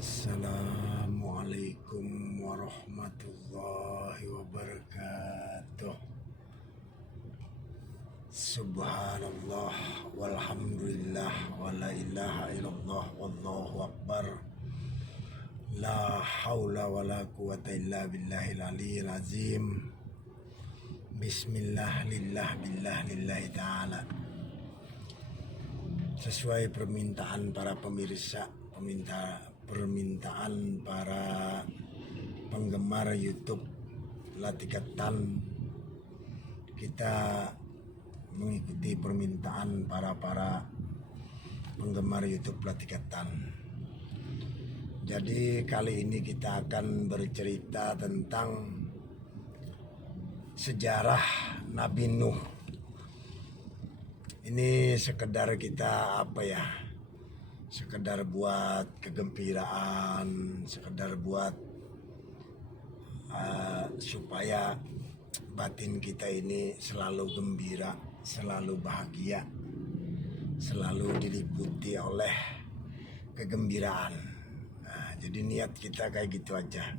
Assalamualaikum warahmatullahi wabarakatuh. Subhanallah walhamdulillah wala ilaha illallah wallahu akbar. La haula wala quwata illa billahil aliyyil azim. Bismillah lillah billah lillahi ta'ala. Sesuai permintaan para pemirsa, permintaan para penggemar YouTube Latikatan, kita mengikuti permintaan para penggemar YouTube Latikatan. Jadi kali ini kita akan bercerita tentang sejarah Nabi Nuh. Ini sekedar kita sekedar buat kegembiraan, sekedar buat supaya batin kita ini selalu gembira, selalu bahagia, selalu diliputi oleh kegembiraan. Nah, jadi niat kita kayak gitu aja,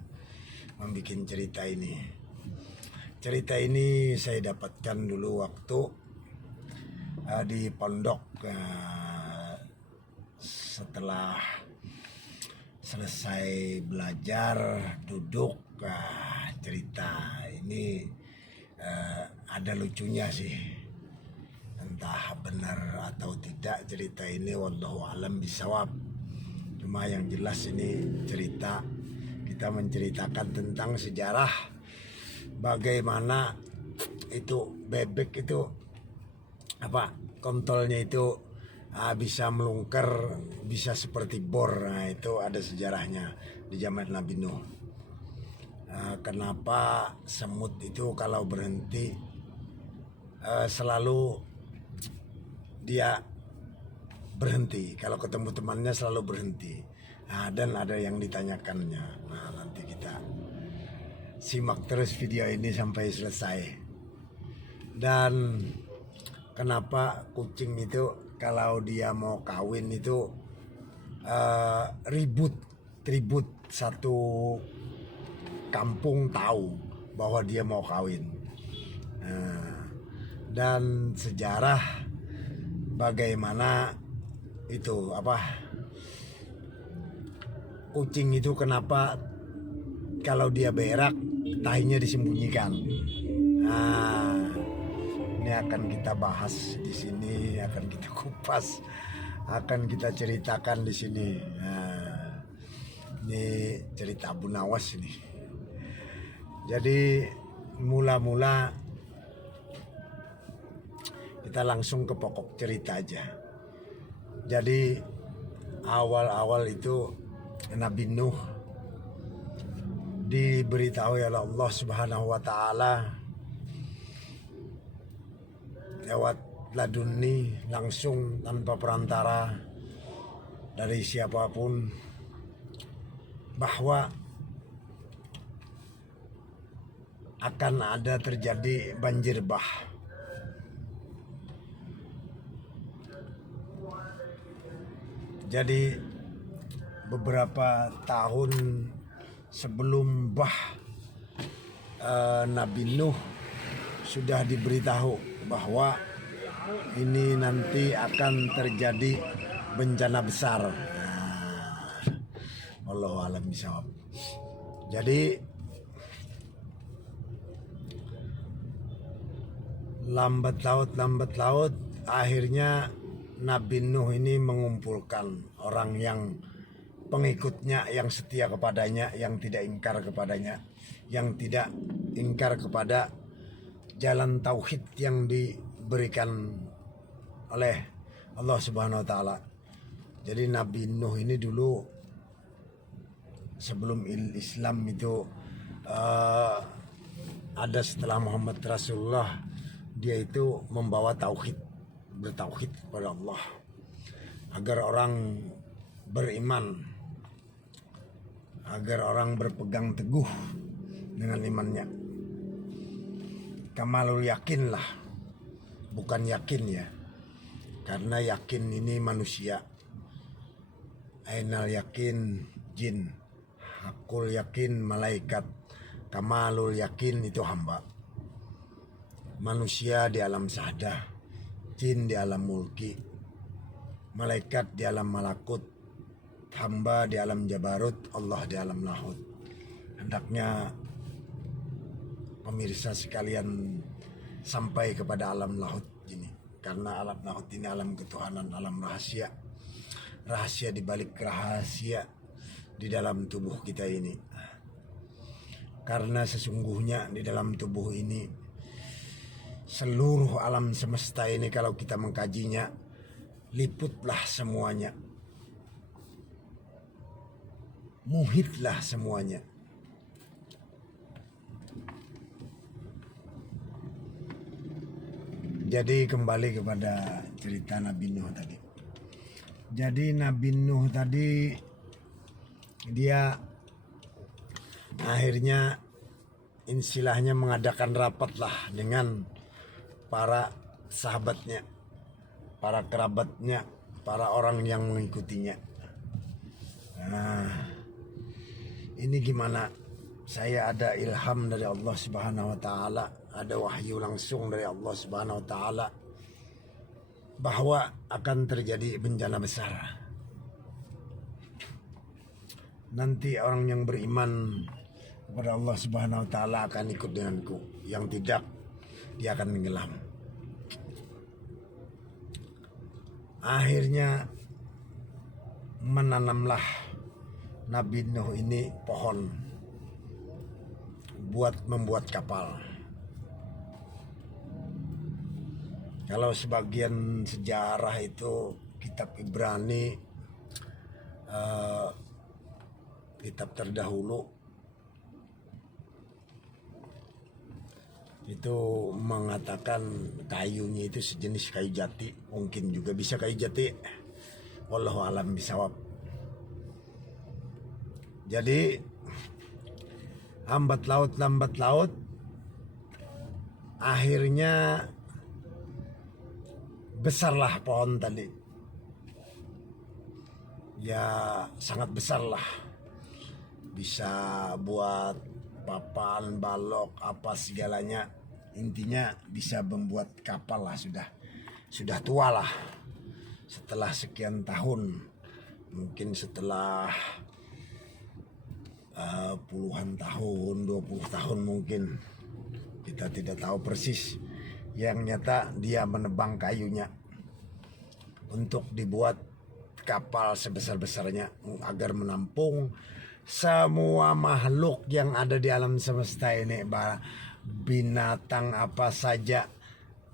membuat cerita ini. Cerita ini saya dapatkan dulu waktu di pondok, setelah selesai belajar duduk, cerita ini ada lucunya sih, entah benar atau tidak cerita ini, wallahu alam bisawab. Cuma yang jelas ini cerita, kita menceritakan tentang sejarah bagaimana itu bebek itu kontolnya itu bisa melungker, bisa seperti bor. Nah, itu ada sejarahnya di zaman Nabi Nuh. Kenapa semut itu kalau berhenti selalu dia berhenti, kalau ketemu temannya selalu berhenti. Dan ada yang ditanyakannya. Nah, nanti kita simak terus video ini sampai selesai. Dan kenapa kucing itu kalau dia mau kawin itu ribut satu kampung tahu bahwa dia mau kawin. Dan sejarah bagaimana itu kucing itu kenapa kalau dia berak tahinya disembunyikan. Ini akan kita bahas di sini, akan kita kupas, akan kita ceritakan di sini. Ini cerita Abu Nawas ini. Jadi mula-mula kita langsung ke pokok cerita aja. Jadi awal-awal itu Nabi Nuh diberitahu oleh Allah Subhanahu wa taala lewat laduni, langsung tanpa perantara dari siapapun, bahwa akan ada terjadi banjir bah. Jadi beberapa tahun sebelum bah, Nabi Nuh sudah diberitahu bahwa ini nanti akan terjadi bencana besar. Wallahu a'lam bishawab. Jadi lambat laut akhirnya Nabi Nuh ini mengumpulkan orang yang pengikutnya, yang setia kepadanya, yang tidak ingkar kepadanya, yang tidak ingkar kepada jalan tauhid yang diberikan oleh Allah Subhanahu wa taala. Jadi Nabi Nuh ini dulu sebelum Islam itu ada setelah Muhammad Rasulullah, dia itu membawa tauhid, bertauhid kepada Allah agar orang beriman, agar orang berpegang teguh dengan imannya. Kamalul yakin lah, bukan yakin ya, karena yakin ini manusia. Ainal yakin jin, hakul yakin malaikat, kamalul yakin itu hamba. Manusia di alam sahdah, jin di alam mulki, malaikat di alam malakut, hamba di alam jabarut, Allah di alam lahut. Hendaknya pemirsa sekalian sampai kepada alam lahut ini, karena alam lahut ini alam ketuhanan, alam rahasia, rahasia di balik rahasia di dalam tubuh kita ini. Karena sesungguhnya di dalam tubuh ini seluruh alam semesta ini kalau kita mengkajinya, liputlah semuanya, muhitlah semuanya. Jadi kembali kepada cerita Nabi Nuh tadi. Jadi Nabi Nuh tadi dia akhirnya istilahnya mengadakan rapat lah dengan para sahabatnya, para kerabatnya, para orang yang mengikutinya. Nah, ini gimana? Saya ada ilham dari Allah Subhanahu wa taala, ada wahyu langsung dari Allah Subhanahu wa taala bahwa akan terjadi bencana besar. Nanti orang yang beriman kepada Allah Subhanahu wa taala akan ikut denganku, yang tidak dia akan tenggelam. Akhirnya menanamlah Nabi Nuh ini pohon buat membuat kapal. Kalau sebagian sejarah itu kitab Ibrani, kitab terdahulu itu mengatakan kayunya itu sejenis kayu jati, mungkin juga bisa kayu jati, wallahu alam bisawab. Jadi lambat laut akhirnya besarlah pohon tadi. Ya sangat besarlah, bisa buat papan, balok, apa segalanya. Intinya bisa membuat kapal lah, sudah tua lah. Setelah sekian tahun, mungkin setelah puluhan tahun, 20 tahun mungkin, kita tidak tahu persis. Yang nyata dia menebang kayunya untuk dibuat kapal sebesar-besarnya agar menampung semua makhluk yang ada di alam semesta ini, binatang apa saja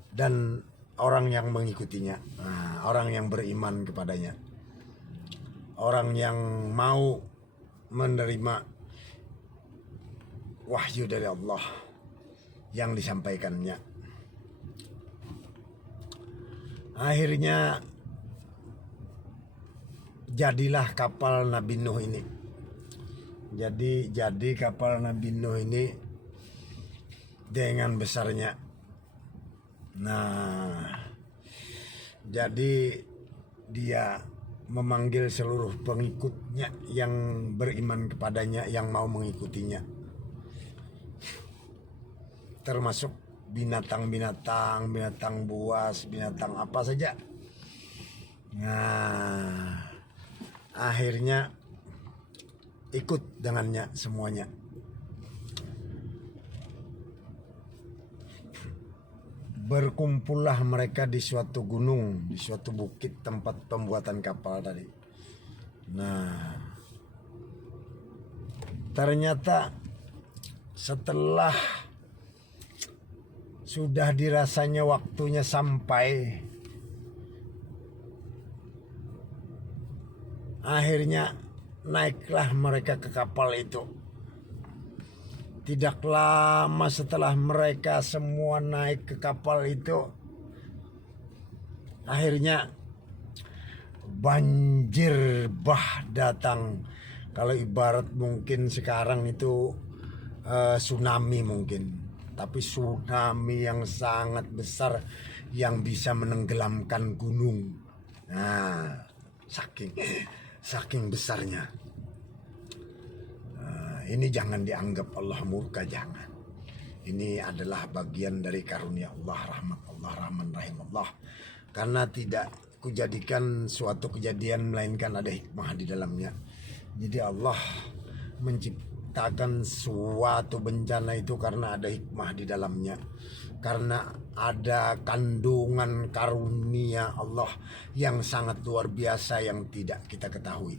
dan orang yang mengikutinya, orang yang beriman kepadanya, orang yang mau menerima wahyu dari Allah yang disampaikannya. Akhirnya jadilah kapal Nabi Nuh ini. Jadi kapal Nabi Nuh ini dengan besarnya. Nah, jadi dia memanggil seluruh pengikutnya yang beriman kepadanya, yang mau mengikutinya, termasuk binatang-binatang, binatang buas, binatang apa saja. Nah, akhirnya ikut dengannya semuanya. Berkumpullah mereka di suatu gunung, di suatu bukit tempat pembuatan kapal tadi. Nah, ternyata setelah sudah dirasanya waktunya sampai, akhirnya naiklah mereka ke kapal itu. Tidak lama setelah mereka semua naik ke kapal itu, akhirnya banjir bah datang. Kalau ibarat mungkin sekarang itu tsunami mungkin, tapi tsunami yang sangat besar yang bisa menenggelamkan gunung. Nah, saking besarnya. Ini jangan dianggap Allah murka, jangan. Ini adalah bagian dari karunia Allah, rahmat Allah, Rahman Rahim Allah. Karena tidak kujadikan suatu kejadian melainkan ada hikmah di dalamnya. Jadi Allah menciptakan suatu bencana itu karena ada hikmah di dalamnya. Karena ada kandungan karunia Allah yang sangat luar biasa yang tidak kita ketahui.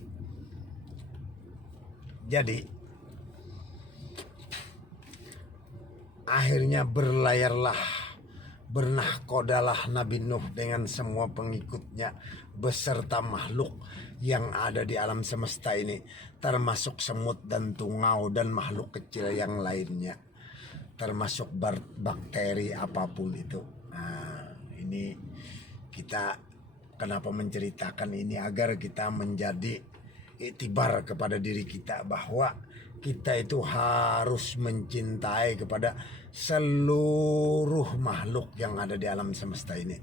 Jadi akhirnya bernahkodalah Nabi Nuh dengan semua pengikutnya beserta makhluk yang ada di alam semesta ini, termasuk semut dan tungau dan makhluk kecil yang lainnya, termasuk bakteri apapun itu. Nah, ini kita kenapa menceritakan ini agar kita menjadi iktibar kepada diri kita bahwa kita itu harus mencintai kepada seluruh makhluk yang ada di alam semesta ini.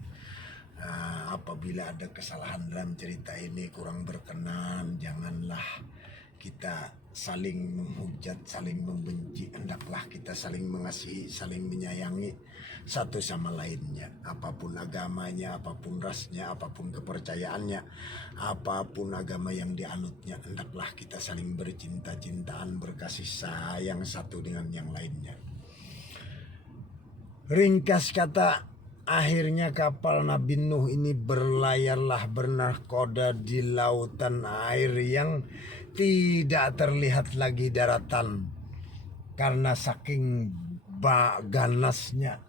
Apabila ada kesalahan dalam cerita ini kurang berkenan, janganlah kita saling menghujat, saling membenci. Hendaklah kita saling mengasihi, saling menyayangi satu sama lainnya. Apapun agamanya, apapun rasnya, apapun kepercayaannya, apapun agama yang dianutnya, hendaklah kita saling bercinta-cintaan, berkasih sayang satu dengan yang lainnya. Ringkas kata, akhirnya kapal Nabi Nuh ini berlayarlah bernahkoda di lautan air yang tidak terlihat lagi daratan karena saking ganasnya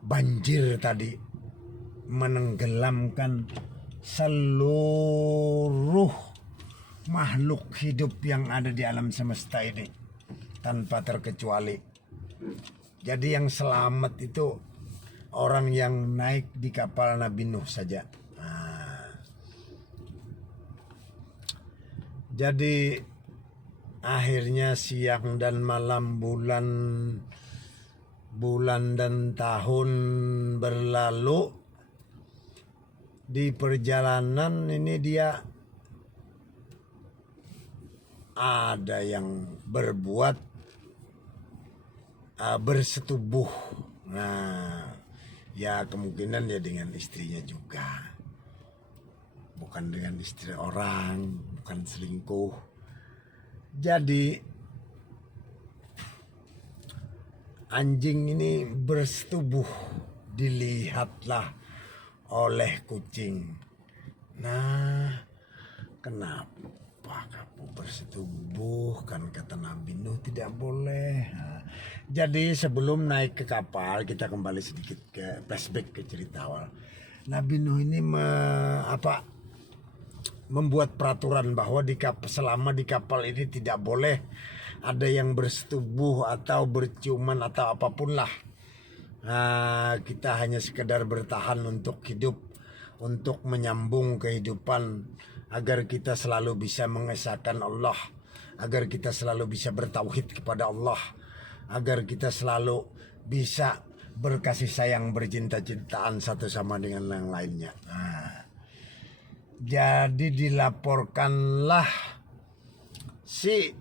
banjir tadi menenggelamkan seluruh makhluk hidup yang ada di alam semesta ini tanpa terkecuali. Jadi yang selamat itu orang yang naik di kapal Nabi Nuh saja. Jadi akhirnya siang dan malam, bulan dan tahun berlalu. Di perjalanan ini dia ada yang berbuat bersetubuh. Nah, ya kemungkinan ya dengan istrinya juga. Bukan dengan istri orang, bukan selingkuh. Jadi anjing ini bersetubuh, dilihatlah oleh kucing. Nah, kenapa kamu bersetubuh? Kan kata Nabi Nuh tidak boleh. Nah, jadi sebelum naik ke kapal, kita kembali sedikit ke flashback ke cerita awal. Nabi Nuh ini membuat peraturan bahwa selama di kapal ini tidak boleh ada yang bersetubuh atau berciuman atau apapun lah. Kita hanya sekedar bertahan untuk hidup, untuk menyambung kehidupan, agar kita selalu bisa mengesahkan Allah, agar kita selalu bisa bertauhid kepada Allah, agar kita selalu bisa berkasih sayang, bercinta-cintaan satu sama dengan yang lainnya. Jadi dilaporkanlah si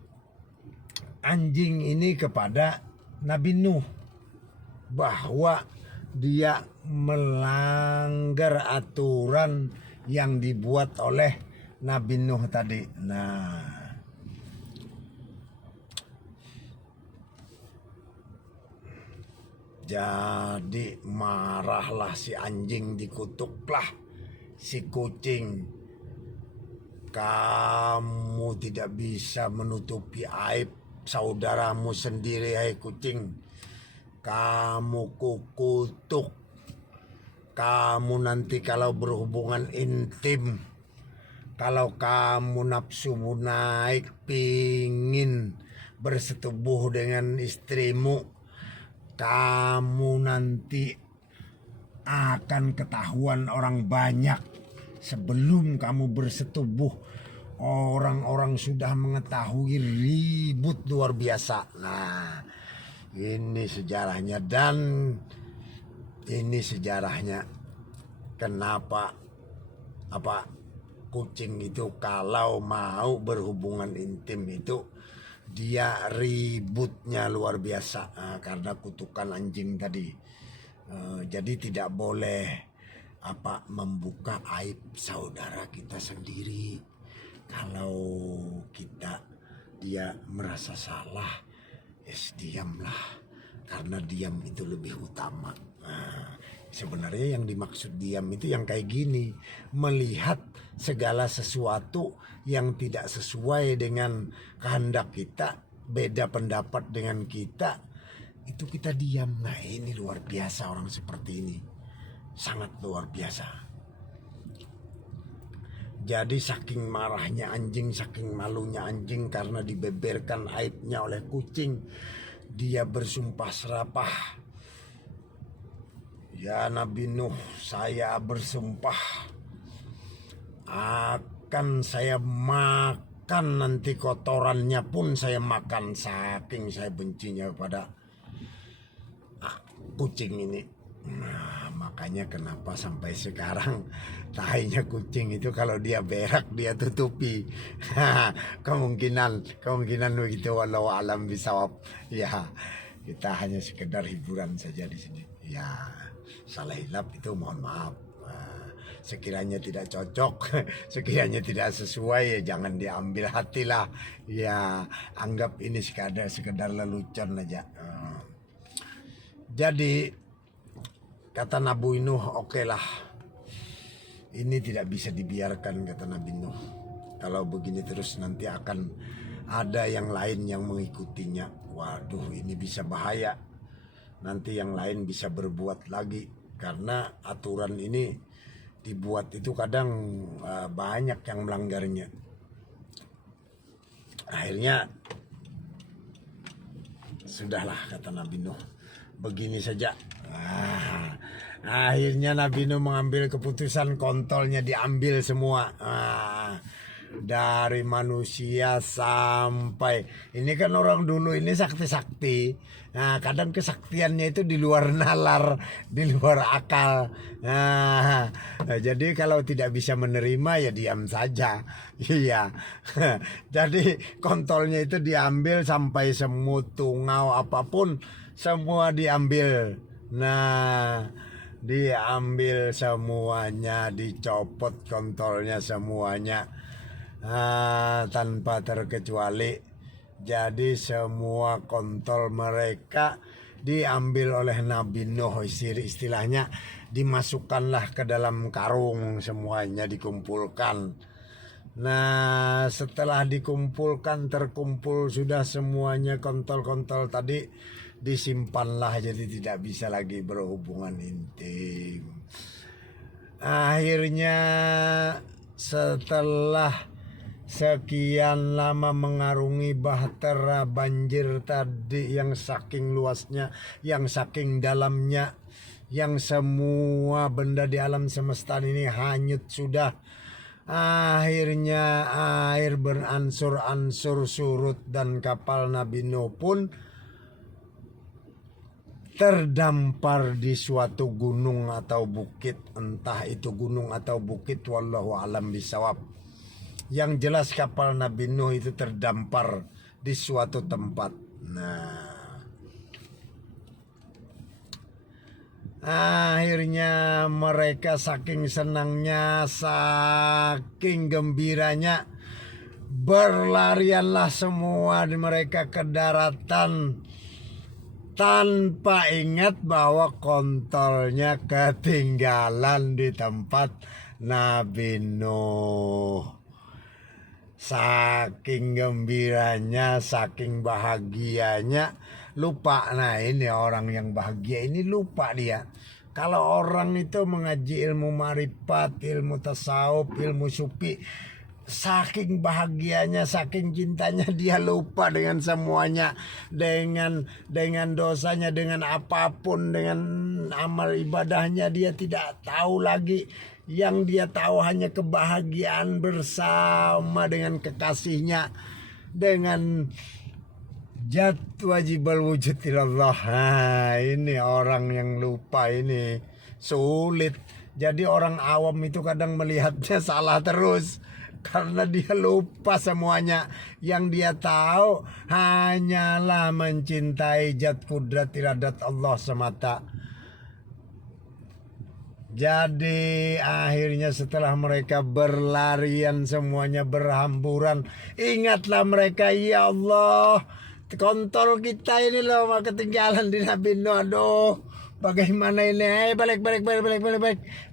anjing ini kepada Nabi Nuh bahwa dia melanggar aturan yang dibuat oleh Nabi Nuh tadi. Nah, jadi marahlah si anjing, dikutuklah si kucing. Kamu tidak bisa menutupi aib saudaramu sendiri, hai kucing. Kamu kukutuk. Kamu nanti kalau berhubungan intim, kalau kamu nafsu naik, pingin bersetubuh dengan istrimu, kamu nanti akan ketahuan orang banyak. Sebelum kamu bersetubuh, orang-orang sudah mengetahui, ribut luar biasa. Nah, ini sejarahnya, dan ini sejarahnya kenapa kucing itu kalau mau berhubungan intim itu dia ributnya luar biasa karena kutukan anjing tadi. Jadi tidak boleh membuka aib saudara kita sendiri. Kalau dia merasa salah, diamlah, karena diam itu lebih utama. Sebenarnya yang dimaksud diam itu yang kayak gini, melihat segala sesuatu yang tidak sesuai dengan kehendak kita, beda pendapat dengan kita, itu kita diam. Nah, ini luar biasa orang seperti ini, sangat luar biasa. Jadi saking marahnya anjing, saking malunya anjing karena dibeberkan aibnya oleh kucing, dia bersumpah serapah. Ya Nabi Nuh, saya bersumpah akan saya makan nanti kotorannya pun saya makan, saking saya bencinya kepada kucing ini. Nah, makanya kenapa sampai sekarang tainya kucing itu kalau dia berak dia tutupi. kemungkinan begitu, walau alam bisawab. Ya, kita hanya sekedar hiburan saja di sini. Ya, salah hilap itu mohon maaf. Sekiranya tidak cocok, sekiranya tidak sesuai, ya jangan diambil hatilah. Ya, anggap ini sekedar lelucon aja. Jadi kata Nabi Nuh, oke lah, ini tidak bisa dibiarkan, kata Nabi Nuh. Kalau begini terus nanti akan ada yang lain yang mengikutinya. Waduh, ini bisa bahaya. Nanti yang lain bisa berbuat lagi, karena aturan ini dibuat itu kadang banyak yang melanggarnya. Akhirnya sudahlah, kata Nabi Nuh, begini saja. Akhirnya Nabi Nuh mengambil keputusan, kontolnya diambil semua. Dari manusia sampai, ini kan orang dulu ini sakti-sakti. Nah, kadang kesaktiannya itu di luar nalar, di luar akal. Jadi kalau tidak bisa menerima ya diam saja. Iya. Jadi kontolnya itu diambil sampai semut, tungau, apapun semua diambil. Nah, diambil semuanya, dicopot kontolnya semuanya, tanpa terkecuali. Jadi semua kontol mereka diambil oleh Nabi Nuh, istilahnya dimasukkanlah ke dalam karung, semuanya dikumpulkan. Nah, setelah dikumpulkan, terkumpul sudah semuanya kontol-kontol tadi, disimpanlah, jadi tidak bisa lagi berhubungan intim. Akhirnya setelah sekian lama mengarungi bahtera banjir tadi yang saking luasnya, yang saking dalamnya, yang semua benda di alam semesta ini hanyut sudah. Akhirnya air beransur-ansur surut dan kapal Nabi Nuh pun terdampar di suatu gunung atau bukit. Entah itu gunung atau bukit, wallahu alam bisawab. Yang jelas kapal Nabi Nuh itu terdampar di suatu tempat. Nah, akhirnya mereka saking senangnya, saking gembiranya, berlarianlah semua mereka ke daratan tanpa ingat bahwa kontolnya ketinggalan di tempat Nabi Nuh. Saking gembiranya, saking bahagianya, lupa. Nah, ini orang yang bahagia ini lupa dia. Kalau orang itu mengaji ilmu marifat, ilmu tasawuf, ilmu sufi, saking bahagianya, saking cintanya, dia lupa dengan semuanya, dengan dosanya, dengan apapun, dengan amal ibadahnya, dia tidak tahu lagi. Yang dia tahu hanya kebahagiaan bersama dengan kekasihnya, dengan jat wajibal wujud ilallah. Nah, ini orang yang lupa ini sulit. Jadi orang awam itu kadang melihatnya salah terus. Karena dia lupa semuanya. Yang dia tahu hanyalah mencintai zat kudrat iradat Allah semata. Jadi akhirnya setelah mereka berlarian semuanya berhamburan, ingatlah mereka, ya Allah, kontol kita ini loh ketinggalan di Nabi Nuh. Aduh, bagaimana ini? Balik.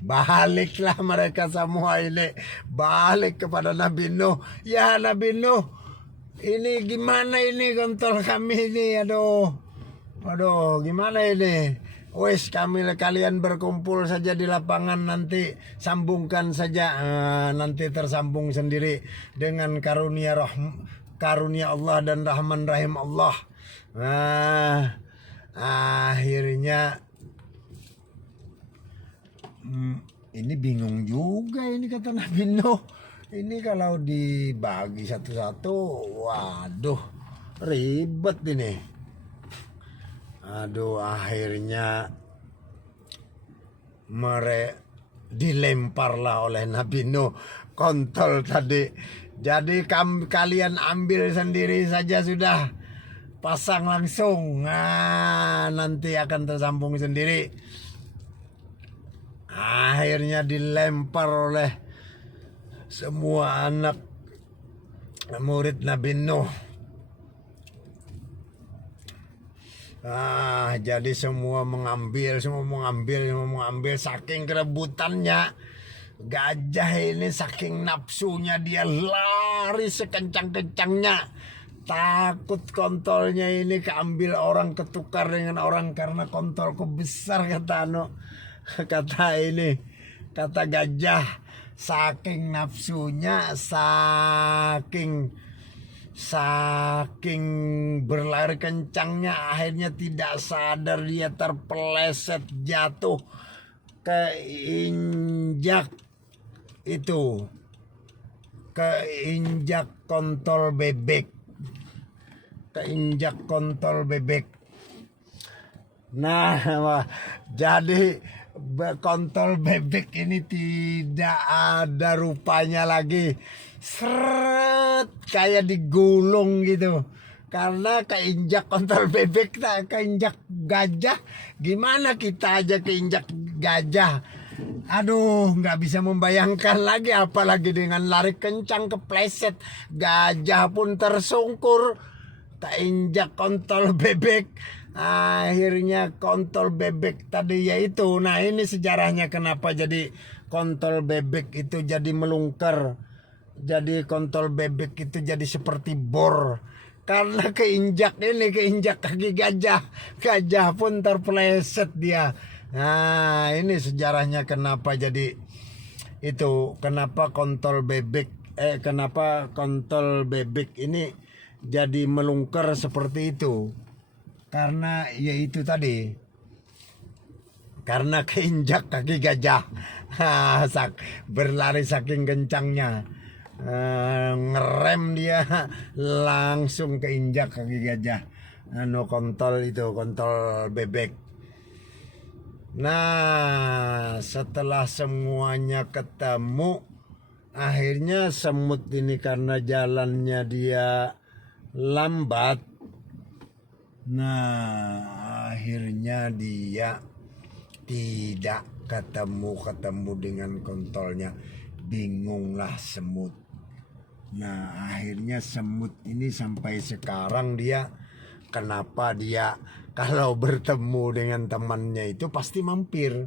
Baliklah mereka semua ini, balik kepada Nabi Nuh. Ya Nabi Nuh, ini gimana ini kontol kami ini? Aduh, gimana ini? Wes kalian berkumpul saja di lapangan, nanti sambungkan saja, nanti tersambung sendiri dengan karunia Allah dan Rahman Rahim Allah. Nah, akhirnya ini bingung juga ini kata Nabi Nuh. Ini kalau dibagi satu-satu, waduh, ribet ini. Aduh, akhirnya dilemparlah oleh Nabi Nuh kontol tadi. Jadi kalian ambil sendiri saja sudah, pasang langsung. Nah, nanti akan tersambung sendiri. Akhirnya dilempar oleh semua anak murid Nabi Nuh. Jadi semua mengambil saking kerebutannya. Gajah ini saking nafsunya dia lari sekencang-kencangnya. Takut kontolnya ini keambil orang, ketukar dengan orang karena kontolku besar kata gajah. Saking nafsunya, saking berlari kencangnya, akhirnya tidak sadar dia terpeleset jatuh, keinjak kontol bebek. Nah, jadi kontol bebek ini tidak ada rupanya lagi, seret kayak digulung gitu. Karena keinjak kontol bebek, tak keinjak gajah, gimana kita aja keinjak gajah. Aduh, nggak bisa membayangkan lagi, apalagi dengan lari kencang kepleset, gajah pun tersungkur, keinjak kontol bebek. Akhirnya kontol bebek tadi yaitu, nah ini sejarahnya kenapa jadi kontol bebek itu jadi melungker. Jadi kontol bebek itu jadi seperti bor, karena keinjak kaki gajah pun terpeleset dia. Nah, ini sejarahnya kenapa jadi itu, kenapa kontol bebek ini jadi melungker seperti itu. Karena yaitu tadi, karena keinjak kaki gajah, berlari saking kencangnya, ngerem dia langsung keinjak kaki gajah. Kontol bebek. Nah, setelah semuanya ketemu, akhirnya semut ini karena jalannya dia lambat. Nah, akhirnya dia tidak ketemu dengan kontolnya. Bingunglah semut. Nah, akhirnya semut ini sampai sekarang dia, kenapa dia kalau bertemu dengan temannya itu pasti mampir.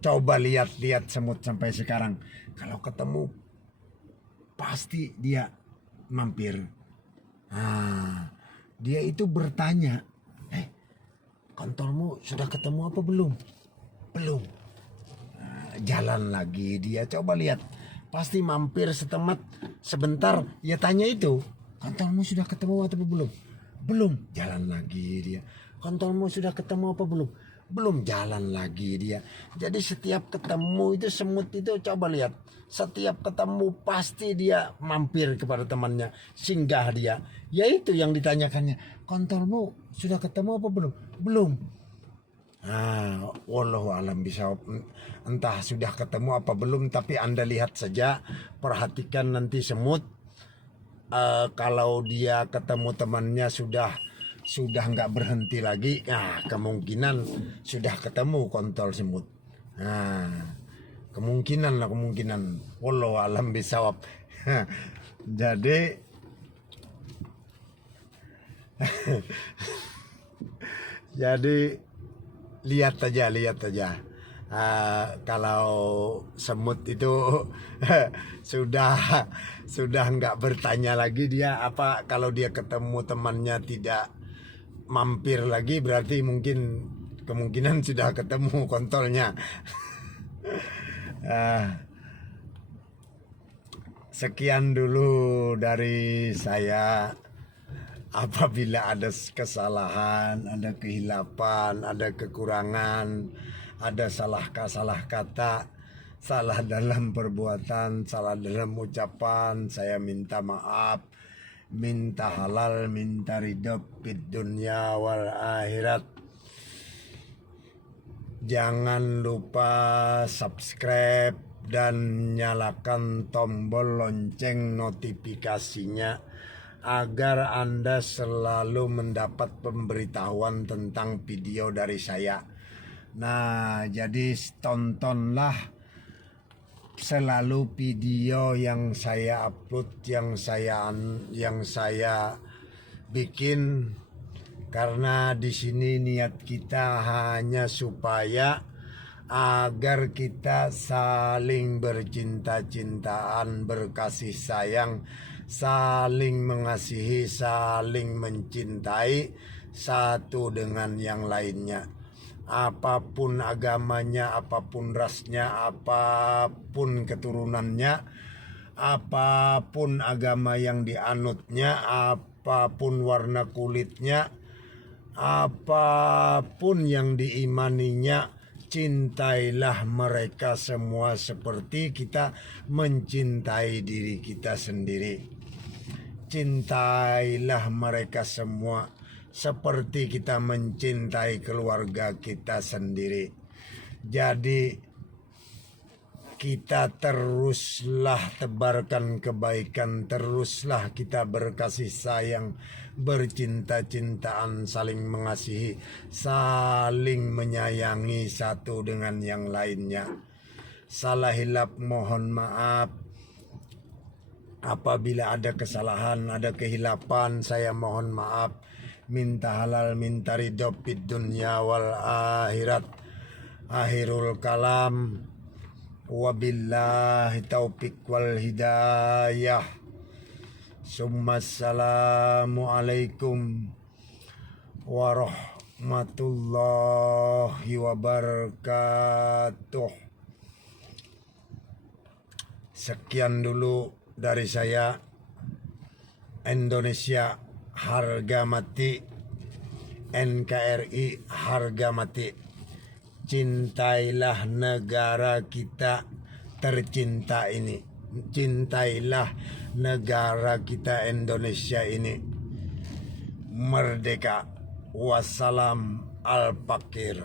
Coba lihat semut sampai sekarang, kalau ketemu pasti dia mampir. Dia itu bertanya, kontolmu sudah ketemu apa belum? Belum. Jalan lagi dia, coba lihat, pasti mampir sebentar. Ya tanya itu, kontolmu sudah ketemu atau belum? Belum. Jalan lagi dia, kontolmu sudah ketemu apa belum? Belum. Jalan lagi dia. Jadi setiap ketemu itu semut itu, coba lihat, setiap ketemu pasti dia mampir kepada temannya, singgah dia. Yaitu yang ditanyakannya, kontolmu sudah ketemu apa belum? Belum. Wallahu alam bisawab. Entah sudah ketemu apa belum, tapi Anda lihat saja, perhatikan nanti semut. Kalau dia ketemu temannya sudah nggak berhenti lagi, kemungkinan sudah ketemu kontol semut. Kemungkinan. Wallahu alam bisawab. Jadi lihat aja. Kalau semut itu sudah nggak bertanya lagi dia apa, kalau dia ketemu temannya tidak mampir lagi, berarti kemungkinan sudah ketemu kontolnya. Sekian dulu dari saya. Apabila ada kesalahan, ada kehilapan, ada kekurangan, ada salah kata, salah dalam perbuatan, salah dalam ucapan, saya minta maaf, minta halal, minta ridho fid dunya wal akhirat. Jangan lupa subscribe dan nyalakan tombol lonceng notifikasinya agar Anda selalu mendapat pemberitahuan tentang video dari saya. Nah, jadi tontonlah selalu video yang saya upload, yang saya bikin, karena di sini niat kita hanya supaya agar kita saling bercinta-cintaan, berkasih sayang, saling mengasihi, saling mencintai satu dengan yang lainnya. Apapun agamanya, apapun rasnya, apapun keturunannya, apapun agama yang dianutnya, apapun warna kulitnya, apapun yang diimaninya, cintailah mereka semua seperti kita mencintai diri kita sendiri. Cintailah mereka semua seperti kita mencintai keluarga kita sendiri. Jadi kita teruslah tebarkan kebaikan, teruslah kita berkasih sayang, bercinta-cintaan, saling mengasihi, saling menyayangi satu dengan yang lainnya. Salah hilap mohon maaf. Apabila ada kesalahan, ada kehilapan, saya mohon maaf. Minta halal, minta ridho fid dunya wal akhirat. Akhirul kalam. Wabillahi taufiq wal hidayah. Assalamualaikum warahmatullahi wabarakatuh. Sekian dulu dari saya. Indonesia harga mati, NKRI harga mati. Cintailah negara kita tercinta ini. Cintailah negara kita Indonesia ini. Merdeka. Wassalam al-fakir.